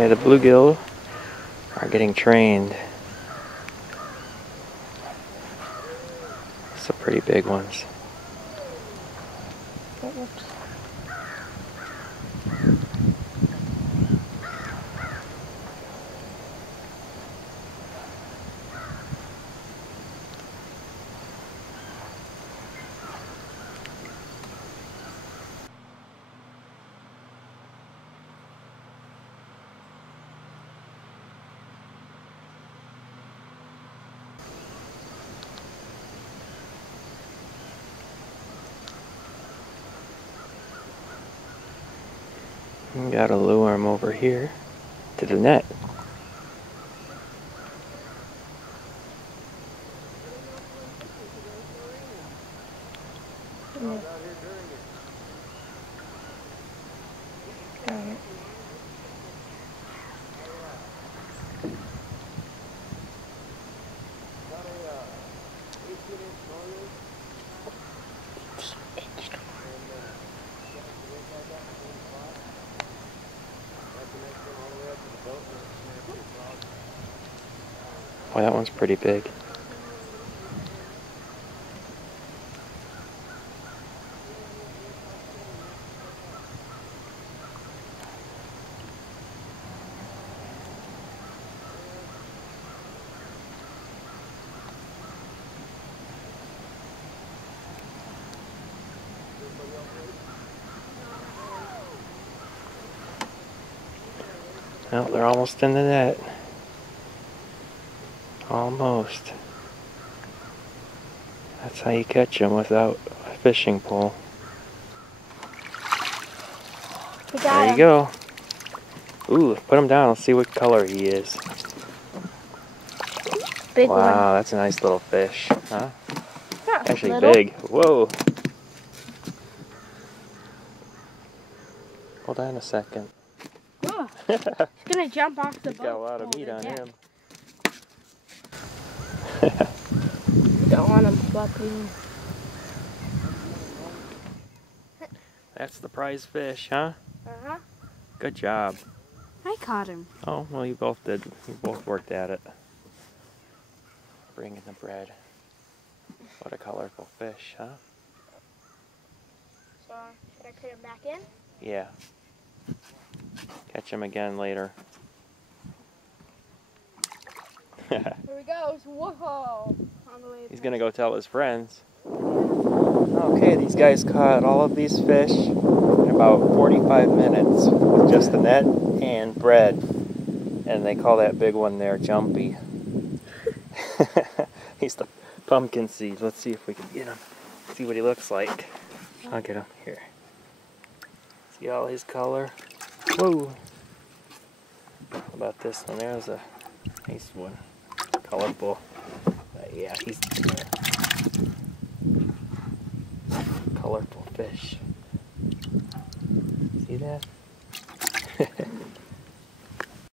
Okay, the bluegill are getting trained. Some pretty big ones. We gotta lure them over here to the net. Oh, that one's pretty big. Well, they're almost in the net. Almost. That's how you catch them without a fishing pole. There you go. Ooh, put him down. Let's see what color he is. Big one. Wow, that's a nice little fish, huh? Yeah, Actually little. big. Whoa. Hold on a second. Oh, he's gonna jump off the boat. He's got a lot of meat on him. Don't want him flopping. That's the prize fish, huh? Uh-huh. Good job. I caught him. Oh, well, you both did. You both worked at it. Bringing the bread. What a colorful fish, huh? So, should I put him back in? Yeah. Catch him again later. Here he goes. Whoa! On the way. He's gonna go tell his friends. Okay, these guys caught all of these fish in about 45 minutes with just the net and bread. And they call that big one there Jumpy. He's the pumpkin seed. Let's see if we can get him. See what he looks like. I'll get him here. See all his color? Whoa! How about this one? There's a nice one. Colorful. Yeah, he's there. Colorful fish. See that?